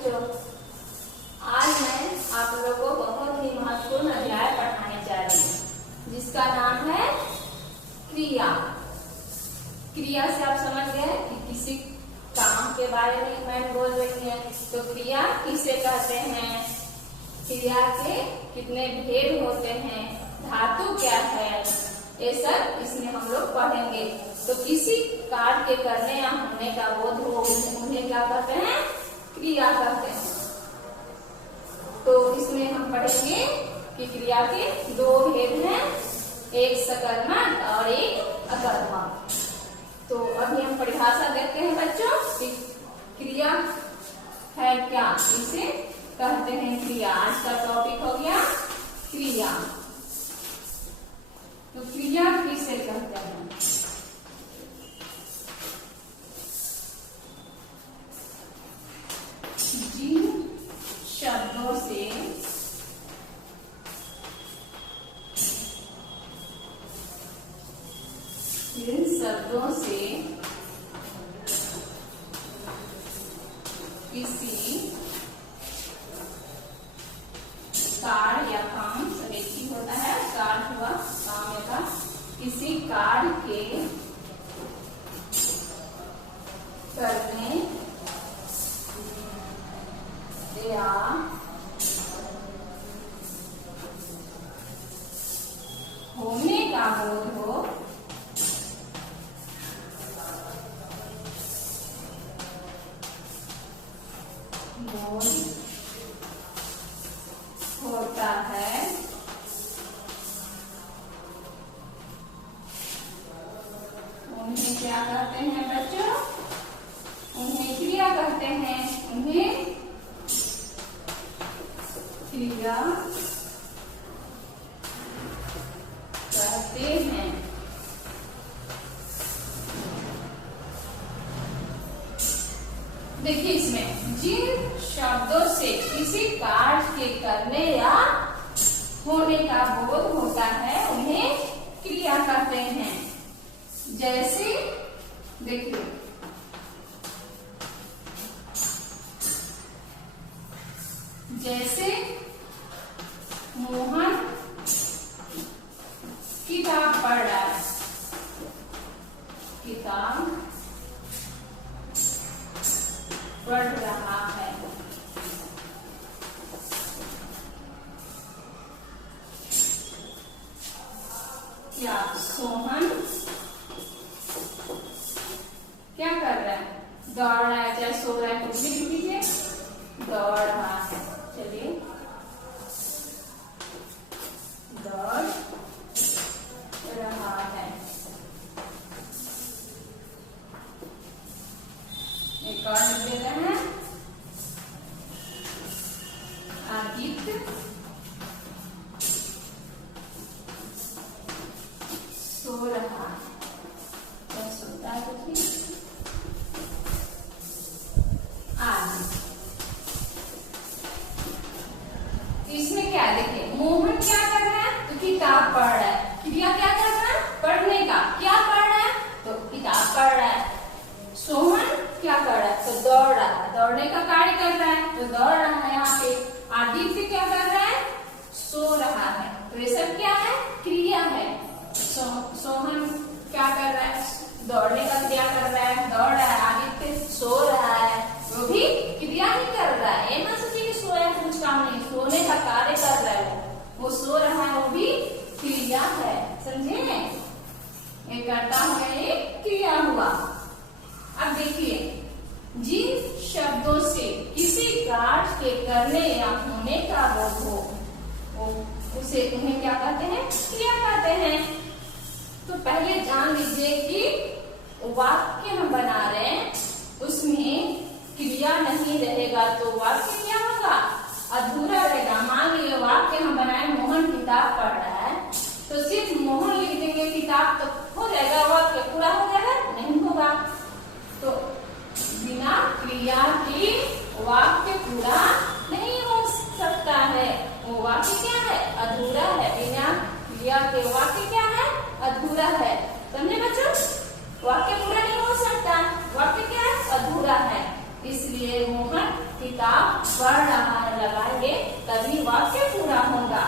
बच्चों, आज मैं आप लोगों को बहुत ही महत्वपूर्ण अध्याय पढ़ाने जा रही हूँ जिसका नाम है क्रिया। क्रिया से आप समझ गए कि किसी काम के बारे में मैं बोल रही है, तो क्रिया किसे कहते हैं, क्रिया के कितने भेद होते हैं, धातु क्या है, ये सब इसमें हम लोग पढ़ेंगे। तो किसी कार्य के करने या होने का बोध हो उन्हें क्या कहते हैं, क्रिया कहते हैं। तो इसमें हम पढ़ेंगे कि क्रिया के दो भेद हैं, एक सकर्मक और एक अकर्मक। तो अभी हम परिभाषा देखते हैं बच्चों कि क्रिया है क्या, इसे कहते हैं क्रिया। आज का टॉपिक हो गया क्रिया। तो क्रिया किसे कहते हैं, जिन शब्दों से किसी कार्य या काम, सब एक ही होता है, कार्य हुआ काम या काम, किसी कार्य के करने या होने का बोध हो होता है, उन्हें क्या कहते हैं बच्चों, उन्हें क्रिया कहते हैं। उन्हें क्रिया कहते हैं। देखिए इसमें जिन शब्दों से किसी कार्य के करने या होने का बोध होता है उन्हें क्रिया कहते हैं। जैसे देखिए, जैसे मोहन किताब पढ़ रहा है, किताब पढ़ रहा है, क्या सोहन क्या कर रहा है, दौड़ रहा है, चाहे सो रहा है, कुछ भी कीजिए, दौड़ रहा है। चलिए, दौड़ रहा है। एक और दे रहे हैं, आदित्य सो रहा है, क्या सोता है कुछ आदि। इसमें क्या देखिए, मोहन क्या कर रहा है, तो किताब पढ़ रहा है, क्रिया क्या कर रहा है, पढ़ने का, क्या पढ़ रहा है, तो किताब पढ़ रहा है। सोहन क्या कर रहा है, तो दौड़ रहा है, दौड़ने का कार्य कर रहा है, तो दौड़ रहा है। यहाँ पे आदित्य क्या कर रहा है, सो रहा है, तो ये सब क्या है, क्रिया है। सोहन क्या कर रहा है, दौड़ने का क्रिया कर रहा है, दौड़ रहा है। आदित्य सो रहा है, वो भी क्रिया ही कर रहा है। ये ना सोचिए कि सोया कुछ काम नहीं, सोने का कार्य कर रहा है, वो सो रहा है, वो भी क्रिया है। समझे, ये करता हुआ ये क्रिया हुआ। अब देखिए, जिन शब्दों से किसी कार्य के करने या होने का बोध हो उसे उन्हें क्या कहते हैं, क्रिया कहते हैं। तो पहले जान लीजिए कि वाक्य हम बना रहे हैं, उसमें क्रिया नहीं रहेगा तो वाक्य क्या होगा, अधूरा रहेगा। मान लीजिए वाक्य हम बनाए, मोहन किताब पढ़ रहा है, तो सिर्फ मोहन लिख देंगे, किताब तो हो जाएगा, वाक्य पूरा हो जाएगा, नहीं होगा। तो बिना क्रिया के वाक्य पूरा नहीं हो सकता है, वो वाक्य क्या है, अधूरा है। बिना क्रिया के वाक्य क्या है, अधूरा है। समझे बच्चों, वाक्य पूरा नहीं हो सकता, वाक्य क्या है, अधूरा है। इसलिए मोहन किताब पढ़ रहा है लगाएंगे तभी वाक्य पूरा होगा।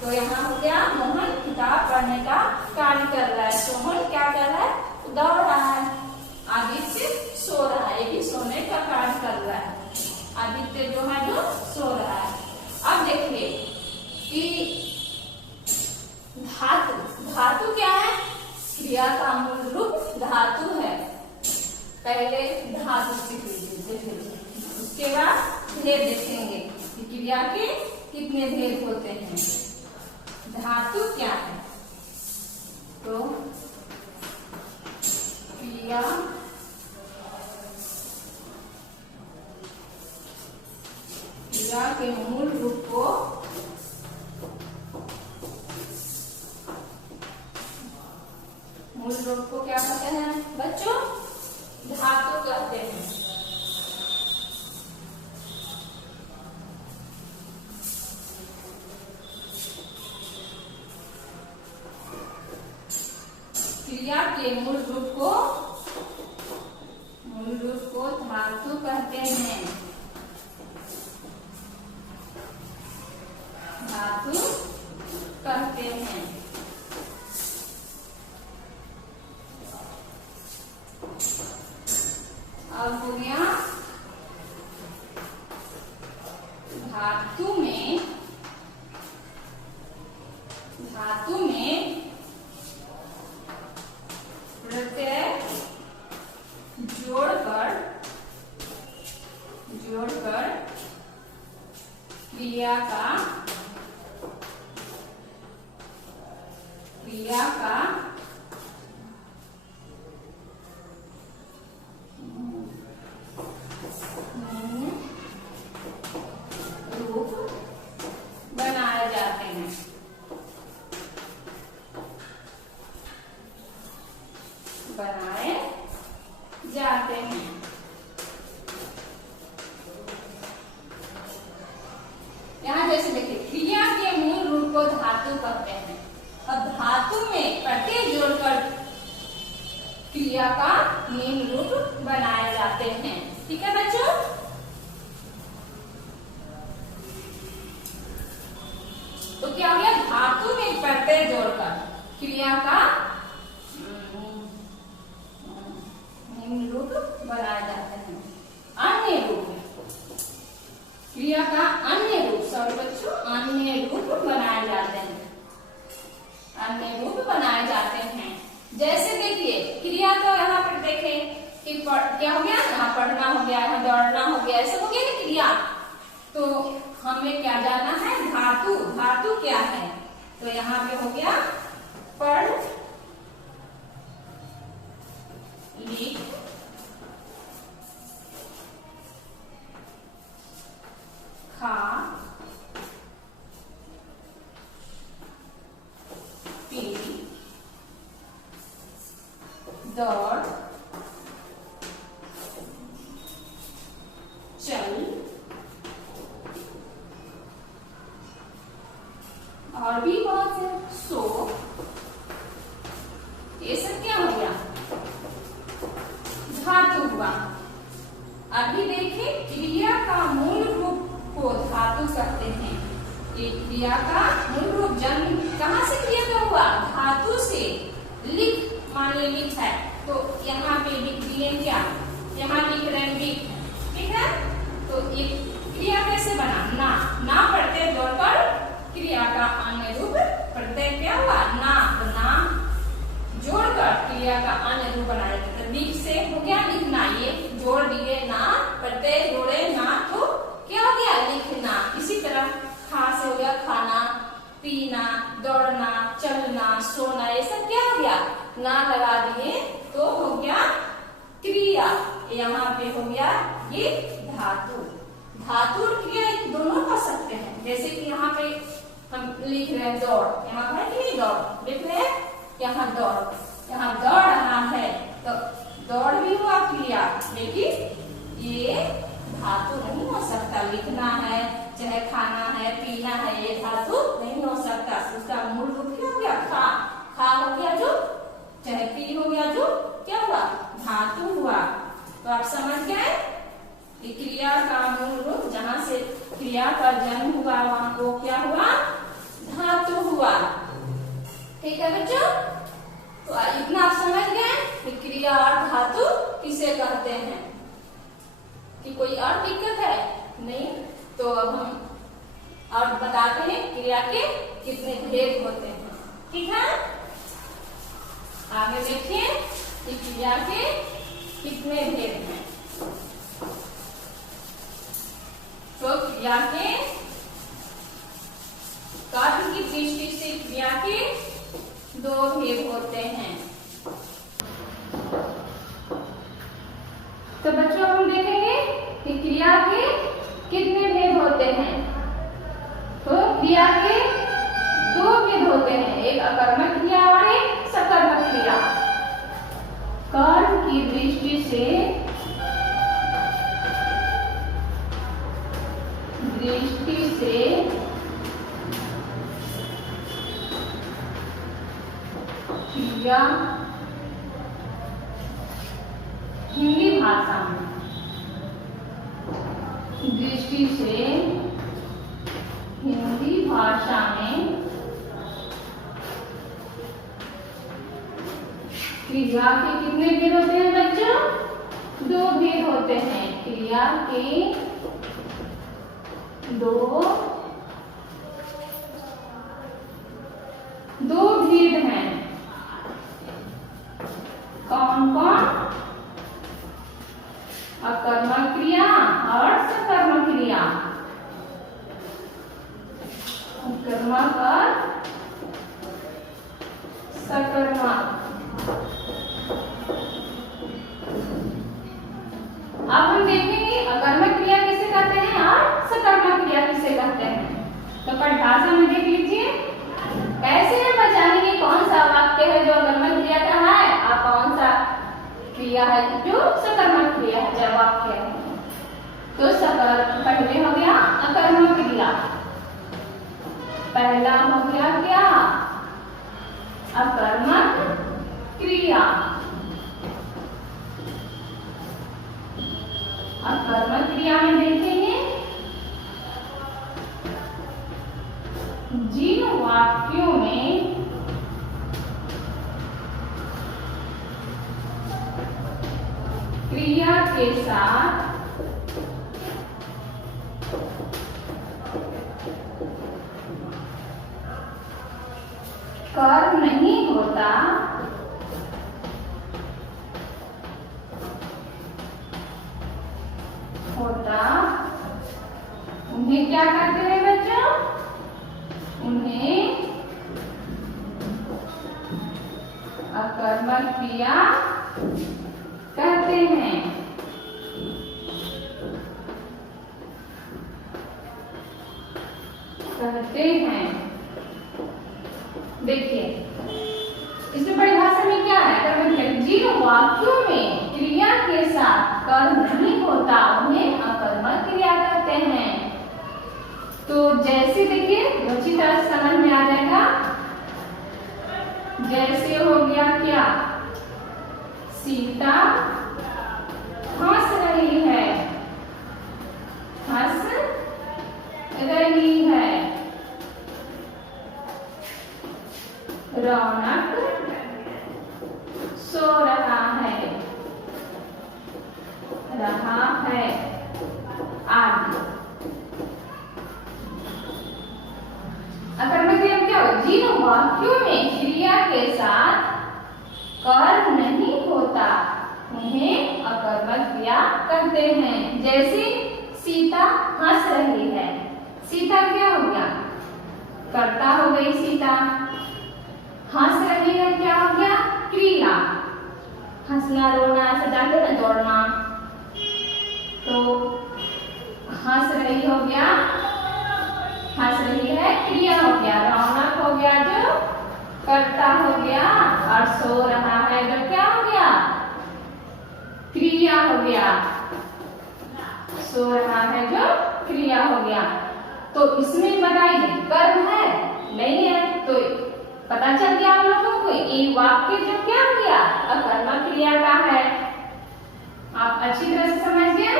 तो यहाँ हो गया मोहन किताब पढ़ने का कार्य कर रहा है। सोहन क्या कर रहा है? दौड़ रहा है। आदित्य सो रहा है, ये भी सोने का कार्य कर रहा है। आदित्य जो है जो सो रहा है। अब देखिए कि धातु, धातु क्या है? क्रिया का मूल रूप धातु है। पहले धातु सीख लीजिए, उसके बाद भेद देखेंगे कि क्रिया के कितने भेद होते हैं। धातु क्या है? तो क्रिया के मूल रूप को क्या कहते हैं बच्चों? धातु कहते हैं। क्रिया के मूल रूप को धातु कहते हैं। धातु कहते हैं। अब हो गया धातु में प्रत्यय जोड़कर क्रिया का रूप बनाए जाते हैं। यहाँ जैसे देखिए क्रिया के मूल रूप को धातु कहते हैं। अब धातु में प्रत्यय जोड़कर क्रिया का मीन रूप बनाए जाते हैं। ठीक है बच्चों? तो क्या हो गया? धातु में प्रत्यय जोड़कर क्रिया का मीन रूप बनाए जाते हैं। अन्य रूप, क्रिया का अन्य रूप, सॉरी बच्चों, अन्य रूप बनाए जाते हैं। अन्य रूप बनाए जाते हैं। जैसे देखिए क्रिया तो यहाँ पर देखें कि क्या हो गया? यहाँ पढ़ना हो गया, यहाँ दौड़ना हो गया, ऐसा हो गया ना क्रिया। तो हमें क्या जानना है? धातु। धातु क्या है? तो यहाँ पे हो गया पढ़, लिख, खा, पी, दौड़, चल, और भी बहुत से, सो, ये सब क्या हो गया? धातु हुआ। अभी देखिए क्रिया का मूल रूप को धातु कहते हैं। ये क्रिया का मूल रूप जन्म कहाँ से क्रिया का हुआ? धातु से। लिख, मान ली लिख है तो यहाँ पे लिख दिए क्या? यहाँ लिख रहे हैं लिख, ठीक है? तो ये क्रिया कैसे बना? ना। ना प्रत्यय जोड़कर क्रिया का अन्य रूप प्रत्यय क्या हुआ? ना। तो ना जोड़कर क्रिया का अन्य रूप बनाया। तो लिख से हो गया लिखना, ये जोड़ दिए ना, प्रत्यय जोड़े ना तो क्या हो गया? लिखना। इसी तरह खा से हो गया खाना, पीना, दौड़ना, चलना, सोना, ये सब क्या हो गया? ना लगा दिए तो हो गया क्रिया। यहाँ पे हो गया ये धातु। धातु और क्रिया दोनों कर सकते हैं। जैसे कि यहाँ पे हम लिख रहे हैं दौड़, यहाँ पर कि नहीं दौड़ लिख रहे हैं, यहाँ दौड़, यहाँ दौड़ रहा है तो दौड़ भी हुआ क्रिया, लेकिन ये धातु नहीं हो सकता। लिखना है, चाहे खाना है, पीना है, ये धातु नहीं हो सकता। उसका मूल रूप क्या हो गया? खा। खा हो गया जो, चाहे पी हो गया जो, क्या हुआ? धातु हुआ। तो आप समझ गए कि क्रिया का मूल रूप बच्चों? तो इतना आप समझ गए कि क्रिया और धातु किसे कहते हैं। कि कोई और दिक्कत है? नहीं। तो अब हम और बताते हैं क्रिया के कितने भेद होते हैं। ठीक है, आगे देखिए कि क्रिया के कितने भेद हैं। तो क्रिया के कार्य की दृष्टि से क्रिया के दो भेद होते हैं। तो बच्चों हम देखेंगे कि क्रिया के कितने भेद होते हैं। तो क्रिया के दो भेद होते हैं, एक अकर्मक क्रिया और एक सकर्मक क्रिया। कर्म की दृष्टि से क्रिया हिंदी भाषा में हिंदी भाषा में क्रिया के कितने भेद होते हैं बच्चों? दो भेद होते हैं। क्रिया के दो भेद हैं। कौन कौन? अकर्मक क्रिया और सकर्मक क्रिया। अकर्मक और सकर्मक। अब हम देखेंगे अकर्मक क्रिया किसे कहते हैं और सकर्मक क्रिया किसे कहते हैं। तो परिभाषा में देख लीजिए, कैसे हम पहचानेंगे कौन सा वाक्य है जो अकर्मक क्रिया का है और कौन सा क्रिया है जो सकर्मक क्रिया है, जब वाक्य है। तो पहले हो गया अकर्मक क्रिया। पहला हो गया क्या? अकर्मक क्रिया। अकर्मक क्रिया में देखेंगे जिन वाक्यों में क्रिया के साथ कर्म नहीं होता, उन्हें क्या कहते हैं बच्चों? उन्हें अकर्मक क्रिया कहते हैं। देखिए इसमें परिभाषा में क्या है? जिन वाक्यों में क्रिया के साथ कर्म नहीं होता उन्हें अकर्मक क्रिया कहते हैं। तो जैसे देखिए अच्छी तरह से समझ में आ जाएगा। जैसे हो गया क्या? सीता हंस रही है, हंस रही है। रौनक सो रहा है, आदि। अकर्मक क्रिया क्या हो? जिन वाक्यों में क्रिया के साथ कर्म नहीं होता उन्हें अकर्मक क्रिया कहते हैं। जैसे सीता हंस रही है, सीता क्या हो गया? कर्ता हो गई सीता। हंस रही है क्या हो गया? क्रिया। हंसना रोना ऐसा जाते ना, दौड़ना। तो हंस रही हो गया, हंस रही है क्रिया हो गया। रौनक हो गया जो कर्ता हो गया, और सो रहा है जो क्या हो गया? क्रिया हो गया। सो रहा है जो क्रिया हो गया। तो इसमें बताइए कर्म है नहीं है? तो पता चल गया आप लोगों को ये वाक्य जो क्या हो गया? अकर्मक क्रिया का है। आप अच्छी तरह से समझिए,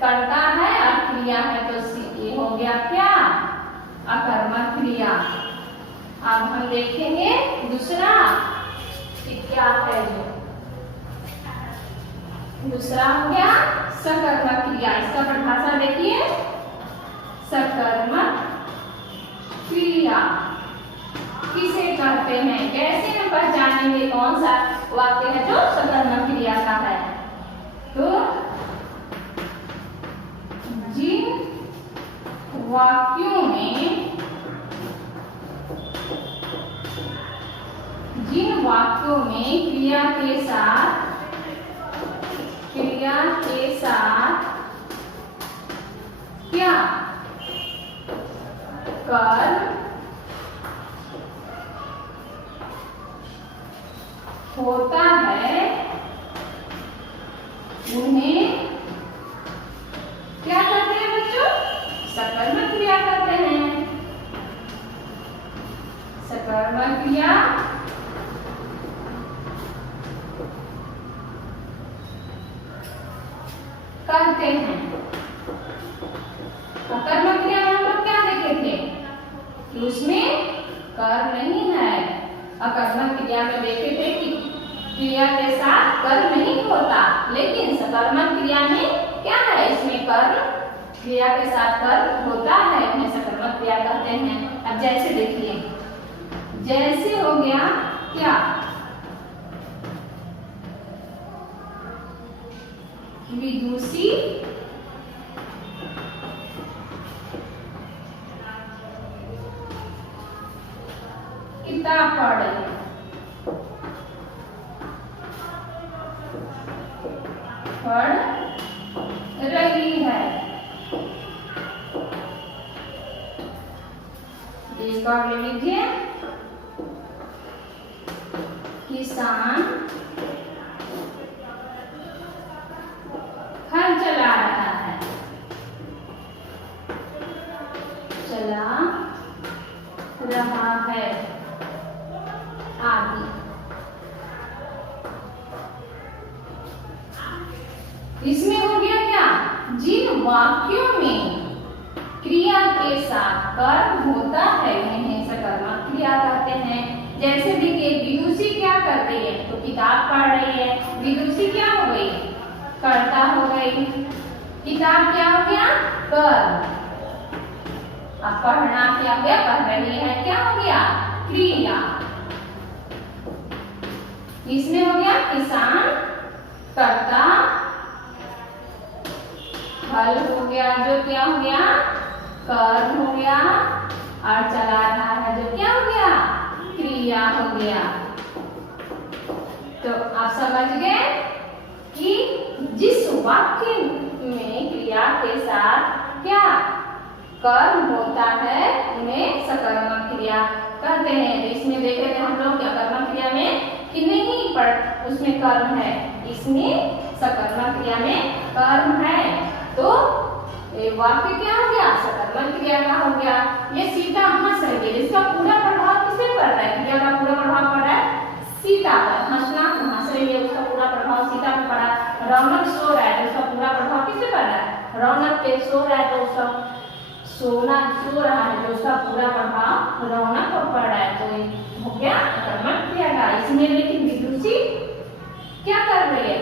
कर्ता है और क्रिया है, तो ये हो गया क्या? अकर्मक क्रिया। अब हम देखेंगे दूसरा कि क्या है जो दूसरा हो गया सकर्मक क्रिया। इसका परिभाषा देखिए, सकर्मक क्रिया किसे कहते हैं, कैसे हम पहचानेंगे कौन सा वाक्य है जो सकर्मक क्रिया का है। तो जिन वाक्यों में क्रिया के साथ क्या कर्म होता है उन्हें क्या कहते हैं बच्चों, सकर्मक क्रिया कहते हैं। सकर्मक क्रिया कहते हैं। सकर्मक क्रिया में हम लोग क्या देखे थे कि उसमें कर्म नहीं है। अकर्मक क्रिया में देखे थे कि क्रिया के साथ कर्म नहीं होता, लेकिन सकर्मक क्रिया में क्या है, इसमें कर्म क्रिया के साथ कर्म होता है, उन्हें सकर्मक क्रिया कहते हैं। अब जैसे देखिए, जैसे हो गया क्या, विदुषी किताब पढ़ रही है। एक और ले लीजिए, किसान हल चला रहा है, आदि। इसमें हो गया क्या, जिन वाक्यों में क्रिया के साथ कर्म होता है उन्हें सकर्मक क्रिया कहते हैं। जैसे देखिए, विदुषी क्या कर रही है, तो किताब पढ़ रही है। विदुषी क्या हो गई, कर्ता हो गई। किताब क्या हो गया, कर्म। अब पढ़ना क्या हो गया, पढ़ रही है, क्या हो गया, क्रिया। इसमें हो गया किसान कर्ता, हल हो गया जो क्या हो गया, कर्म हो गया, और चला रहा है जो क्या हो गया, क्रिया हो गया। तो आप समझ गए कि जिस वाक्य में क्रिया के साथ क्या कर्म होता है उन्हें सकर्मक क्रिया कहते हैं। तो इसमें देख रहे थे हम लोग क्या, कर्मक क्रिया में कि नहीं पर उसमें कर्म है, इसमें सकर्मक क्रिया में कर्म है। तो वाक्य क्या हो गया, सकर्मक क्रिया का हो गया। ये सीता हंस रही है, इसका पूरा प्रभाव किस पे पड़ रहा है, क्रिया का पूरा प्रभाव पड़ रहा है सीता पर। हंसना, हंस रही है, उसका पूरा प्रभाव सीता पर पड़ा। रौनक सो रहा है, उसका पूरा प्रभाव किस पे पड़ रहा है, रौनक पे। सो रहा है तो उसका सोना सो रहा है, तो उसका पूरा प्रभाव रौनक पर पड़ रहा है। तो हो गया कर्मक क्रिया का। इसमें लेकिन विदुषी क्या कर रही है,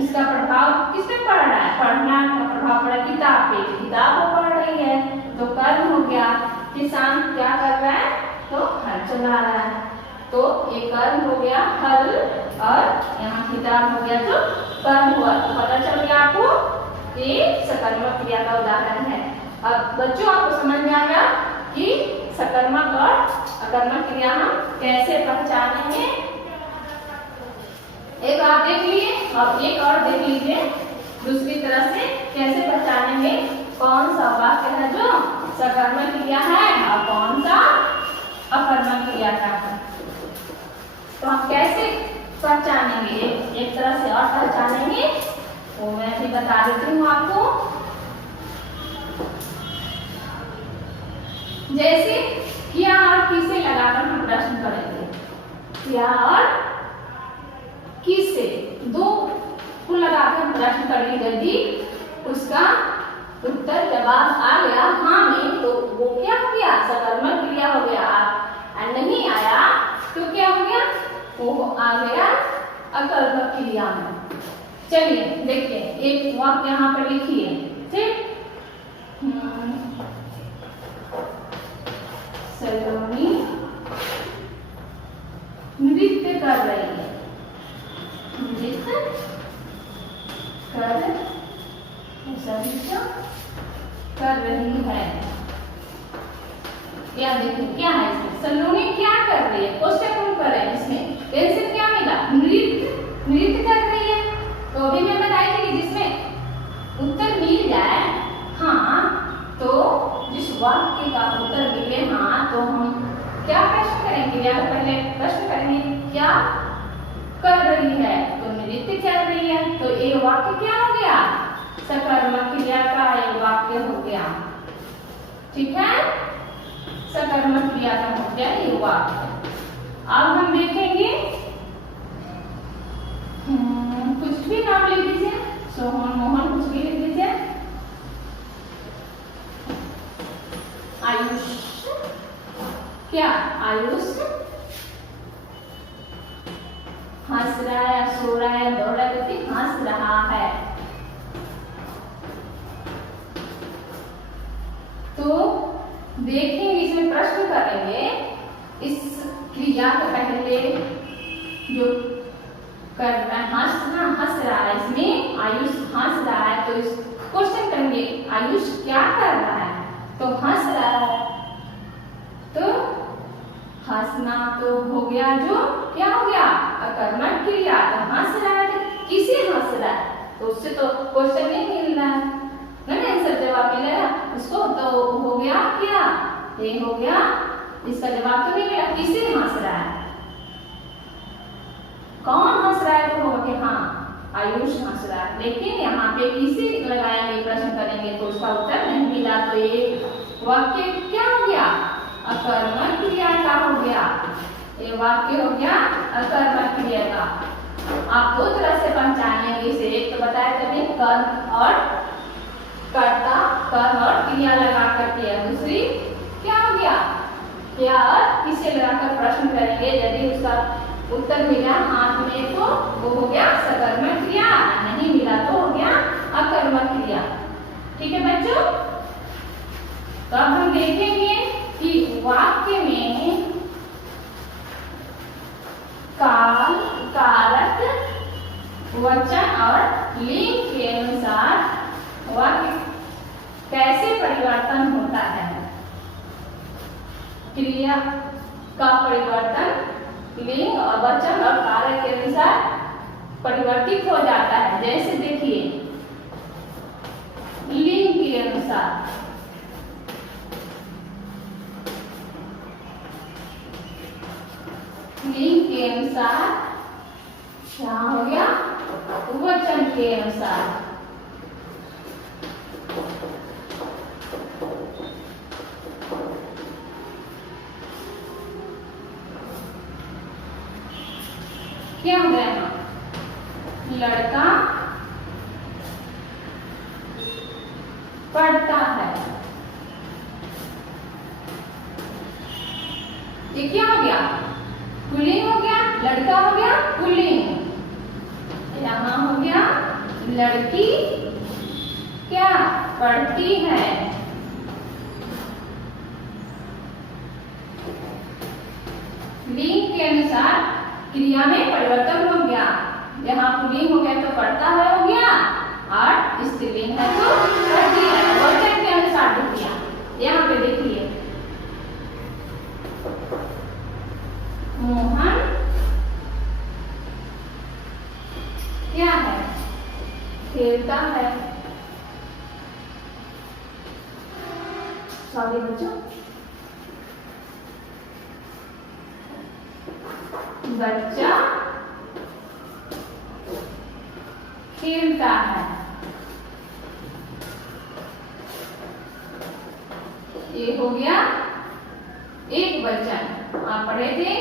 इसका प्रभाव किस पे पड़ रहा है, पढ़ना का प्रभाव पड़ा किताब पे, किताब को पढ़ रही है तो कर्म हो गया। किसान क्या कर रहा है, तो हल चला रहा है, तो ये कर्म हो गया हल, और यहाँ किताब हो गया जो कर्म हुआ। तो पता चल गया आपको ये सकर्मक क्रिया का उदाहरण है। अब बच्चों आपको समझ में आ गया कि सकर्मक और अकर्मक क्रिया हम कैसे पहचानेंगे। एक आप देख लिए और एक और देख लीजिए दूसरी तरह से कैसे पहचानेंगे कौन सा वाक्य है जो सकर्मक क्रिया है और कौन सा अकर्मक क्रिया का है। तो हम कैसे पहचानेंगे, एक तरह से और पहचानेंगे, वो मैं भी बता देती हूँ आपको। जैसे क्या और किसे लगाकर हम प्रश्न करेंगे, क्या और किसे, दो को लगाकर प्रश्न करेंगे। यदि उसका उत्तर जवाब आ गया हाँ में, तो वो क्या हो गया, सकर्मक क्रिया हो गया। और नहीं आया तो क्या हो गया, वो आ गया अकर्मक क्रिया में। चलिए देखिए, एक वाक्य यहाँ पर लिखिए, ठीक। सलोनी नृत्य कर रही है, नृत्य कर रही है। क्या देखिए क्या है इसमें, सलोनी क्या कर रही है, क्वेश्चन कौन कर रहे हैं, इसमें टेंशन क्या मिला, नृत्य कर रही है। तो अभी मैं बताई थी कि जिसमें उत्तर मिल जाए हाँ, तो जिस वाक्य का उत्तर मिले हाँ, तो हम क्या प्रश्न करेंगे, या तो पहले प्रश्न करेंगे क्या कर रही है, तो नृत्य कर रही है। तो ये वाक्य क्या हो गया, सकर्मक क्रिया का एक वाक्य हो गया, ठीक है। सकर्मक क्रिया का हो गया ये वाक्य। अब हम देखेंगे कुछ भी नाम लिख दीजिए, सोहन मोहन कुछ भी लिख दीजिए। आयुष, क्या आयुष हंस रहा है, सो रहा है, दौड़ रहा है, तो हंस रहा है। तो देखेंगे इसमें प्रश्न करेंगे, इस क्रिया को पहले जो कर रहा है हंस रहा है, इसमें आयुष हंस रहा है, तो इस क्वेश्चन करेंगे आयुष क्या कर रहा है, तो हंस रहा है। तो हंसना तो हो गया, जो क्या हो गया अकर्मक क्रिया, तो हंस रहा है, किसे हंस रहा है, तो उससे तो क्वेश्चन नहीं मिल रहा है ना, आंसर जवाब मिलेगा उसको, तो हो गया क्या, ये हो गया, इसका जवाब तो नहीं मिला, किसे हंस रहा है, कौन हंस रहा है, तो होगा कि हाँ आयुष हंस रहा है। लेकिन यहाँ पे किसे लगाएंगे, प्रश्न करेंगे, तो उसका उत्तर नहीं मिला, तो ये वाक्य क्या हो गया, अकर्मक क्रिया का हो गया, ये वाक्य हो गया अकर्मक क्रिया का। आप दो तरह से पहचानेंगे इसे, एक तो बताया तभी कर्म और कर्ता, कर्म और क्रिया लगा करके, दूसरी क्या हो गया, क्या और किसे लगाकर प्रश्न करेंगे, यदि उसका उत्तर मिला हाथ में तो वो हो गया सकर्मक क्रिया, नहीं मिला तो हो गया अकर्मक क्रिया, ठीक है बच्चों। तो अब हम देखेंगे कि वाक्य में काल, कारक, वचन और लिंग के अनुसार वाक्य कैसे परिवर्तन होता है। क्रिया का परिवर्तन लिंग और वचन और कारक के अनुसार परिवर्तित हो जाता है। जैसे देखिए लिंग के अनुसार, लिंग के अनुसार क्या हो गया, वचन के अनुसार। क्या हो गया, लड़का पढ़ता है, ये क्या हो गया, पुल्लिंग हो गया, लड़का हो गया पुल्लिंग। यहाँ हो गया लड़की क्या पढ़ती है, लिंग के अनुसार क्रिया में परिवर्तन हो गया, यहाँ पुल्लिंग हो गया तो पढ़ता है हो गया, और स्त्रीलिंग है तो पढ़ती है। वचन के अनुसार देखिए, यहाँ पे देखिए मोहन क्या है, खेलता है। सॉरी बच्चों, बच्चा खेलता है, ये हो गया एक वचन। आप पढ़े थे,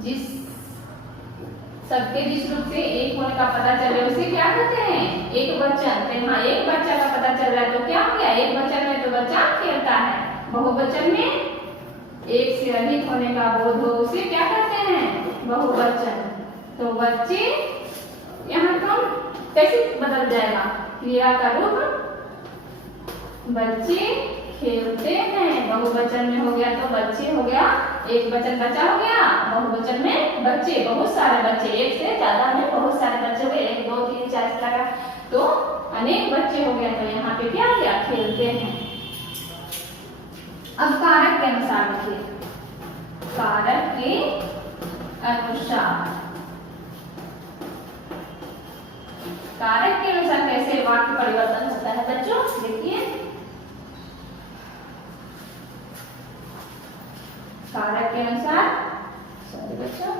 जिस सबके जिस रूप से एक होने का पता चले उसे क्या कहते हैं, एक वचन। तो हाँ, एक बच्चा का पता चल रहा है तो क्या हो गया, एक वचन में तो बच्चा खेलता है, बहुवचन में एक से अधिक होने का बोध हो उसे क्या कहते हैं? बहुवचन। तो बच्चे यहाँ तो कैसे बदल जाएगा? क्रिया का रूप बच्चे खेलते हैं, बहुवचन में हो गया तो बच्चे हो गया, एक वचन बचा हो गया, बहुवचन में बच्चे, बहुत सारे बच्चे, एक से ज्यादा में बहुत सारे बच्चे हो गए, 1 2 3 4 लगा तो अनेक बच्चे हो गए। तो यहाँ पे क्या हो गया? खेलते हैं। अब कारक के अनुसार लिखिए, कारक के अनुसार, कारक के अनुसार कैसे वाक्य परिवर्तन होता है बच्चों? देखिए, कारक के अनुसार, सॉरी बच्चों,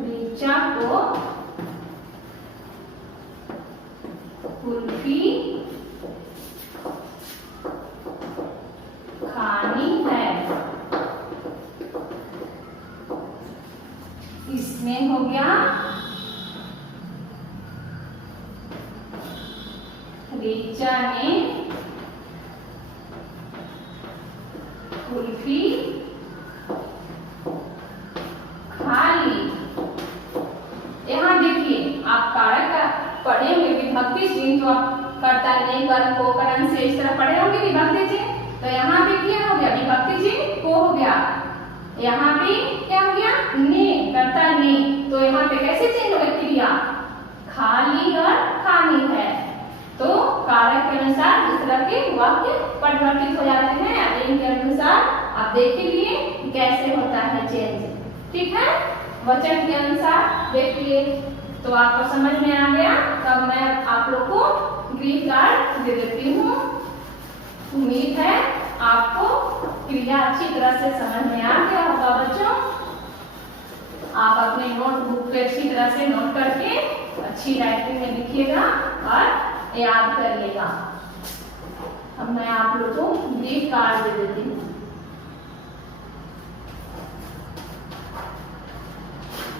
ऋचा को कुल्फी खानी है। इसमें हो गया ऋचा ने कुल्फी खा ली। यहाँ देखिए, आप कारक का पढ़े होंगे, विभक्ति चिन्ह तो आप कर्ता ने कर्म को करण से इस तरह पढ़े होंगे विभक्ति चिन्ह। तो यहाँ पे क्या हो गया? विभक्ति चिन्ह को हो गया, यहाँ पे क्या हो गया? ने, कर्ता ने। तो यहाँ पे कैसे चेंज हो गई क्रिया? खा ली और खानी है। तो कारक के अनुसार इस तरह के वाक्य परिवर्तित हो जाते हैं। इनके अनुसार आप देख लिए कैसे होता है चेंज, ठीक है। वचन के अनुसार देखिए, तो आपको समझ में आ गया। तब मैं आप लोग को ग्रीन कार्ड दे देती हूँ। उम्मीद है आपको क्रिया अच्छी तरह से समझ में आ गया होगा बच्चों। आप अपने नोटबुक पे अच्छी तरह से नोट करके अच्छी राइटिंग में लिखिएगा और याद कर लेगा। अब मैं आप लोग को ग्रीन कार्ड दे देती हूँ।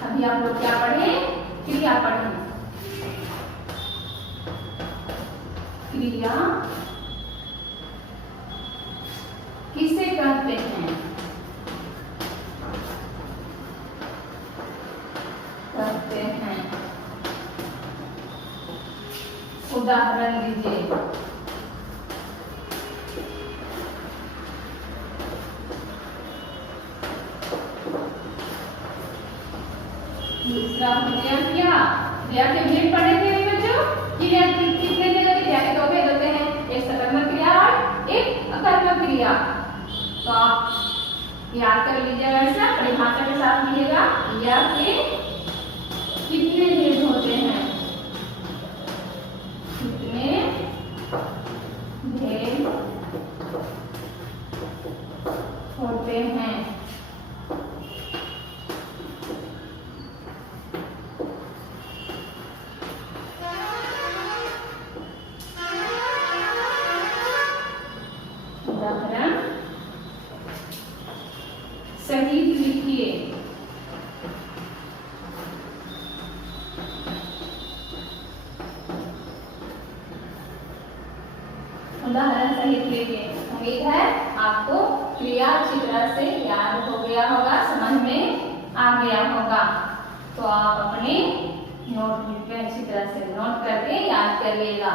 अभी आप लोग क्या पढ़े? क्रिया पढ़े। क्रिया किसे कहते हैं? कहते हैं, उदाहरण दीजिए। दूसरा हो गया क्रिया। क्रिया के भेद पढ़े थे बच्चों। क्रिया कितने जगह क्रिया के 2 भेद होते हैं, एक सकर्मक क्रिया और एक अकर्मक क्रिया। तो आप याद कर लीजिएगा, ऐसा परिभाषा के साथ लीजिएगा। क्रिया के कितने भेद होते हैं? कितने भेद होते हैं? उदाहरण सहित लिखिए। उदाहरण सहित लिखिए। उम्मीद है आपको क्रिया अच्छी तरह से याद हो गया होगा, समझ में आ गया होगा। तो आप अपने नोटबुक पे अच्छी तरह से नोट करके याद करिएगा।